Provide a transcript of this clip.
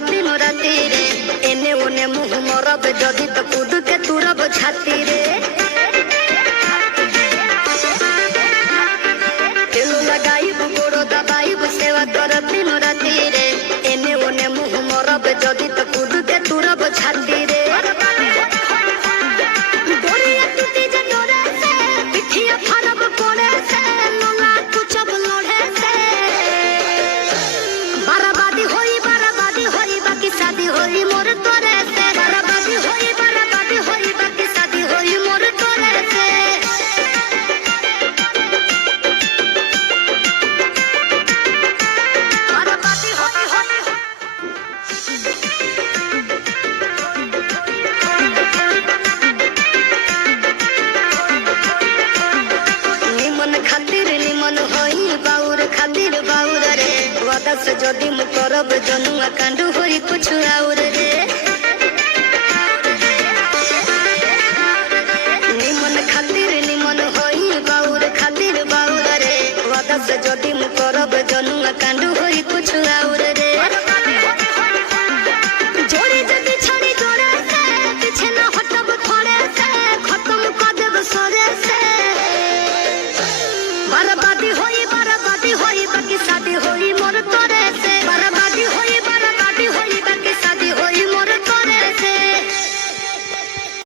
दिन राति रे एने ओने मुंह मरब जदि तो कूद के तुरब छाती रे तेल लगाइब गोड़ो दबाइब सेवा करब दिन राति रे एने ओने मुंह मरब जदि तो कूद के तुरब छाती रे से जदि मु करब जनुआ कांडू होई कुछ और रे।